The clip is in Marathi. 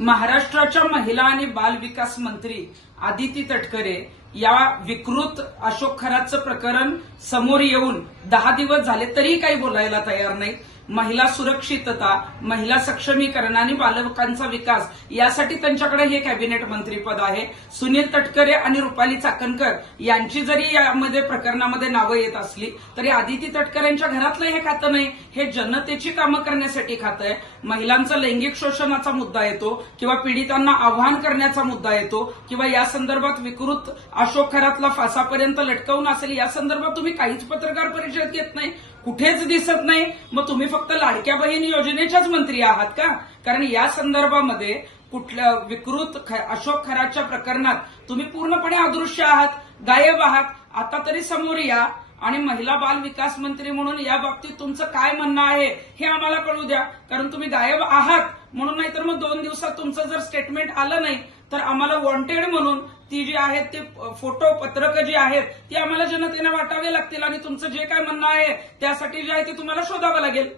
महाराष्ट्राच्या महिला आणि बाल विकास मंत्री आदिती तटकरे या विकृत अशोक खरातचं प्रकरण समोर येऊन 10 दिवस झाले तरीही काही बोलायला तयार नाहीत. महिला सुरक्षितता, महिला सक्षमीकरण आणि बालकांचा विकास यासाठी त्यांच्याकडे हे कॅबिनेट मंत्रीपद आहे. सुनील तटकरे आणि रुपाली चाकणकर यांची जरी यामध्ये प्रकरणामध्ये नावं येत असली तरी आदिती तटकरेंच्या घरातलं हे खातं नाही. हे जनतेची कामं करण्यासाठी खातं आहे. महिलांचं लैंगिक शोषणाचा मुद्दा येतो किंवा पीडितांना आव्हान करण्याचा मुद्दा येतो किंवा या संदर्भात विकृत अशोक खरातला फासापर्यंत लटकवून असेल या संदर्भात तुम्ही काहीच पत्रकार परिषद घेत नाही, कुठेच दिसत नाही. मग तुम्ही फक्त लाडक्या बहीण योजनेच्याच मंत्री आहात का? कारण या संदर्भामध्ये कुठल्या विकृत अशोक खरातच्या प्रकरणात तुम्ही पूर्णपणे अदृश्य आहात, गायब आहात. आता तरी समोर या आणि महिला बाल विकास मंत्री म्हणून या बाबतीत तुमचं काय म्हणणं आहे हे आम्हाला कळू द्या. कारण तुम्ही गायब आहात म्हणून, नाहीतर मग 2 दिवसात तुमचं जर स्टेटमेंट आलं नाही तर आम्हाला वॉन्टेड म्हणून ती जी आहेत ते फोटो पत्रकं जी आहेत ती आम्हाला जनतेने वाटावे लागतील आणि तुमचं जे काय म्हणणं आहे त्यासाठी जे आहे ते तुम्हाला शोधावं लागेल.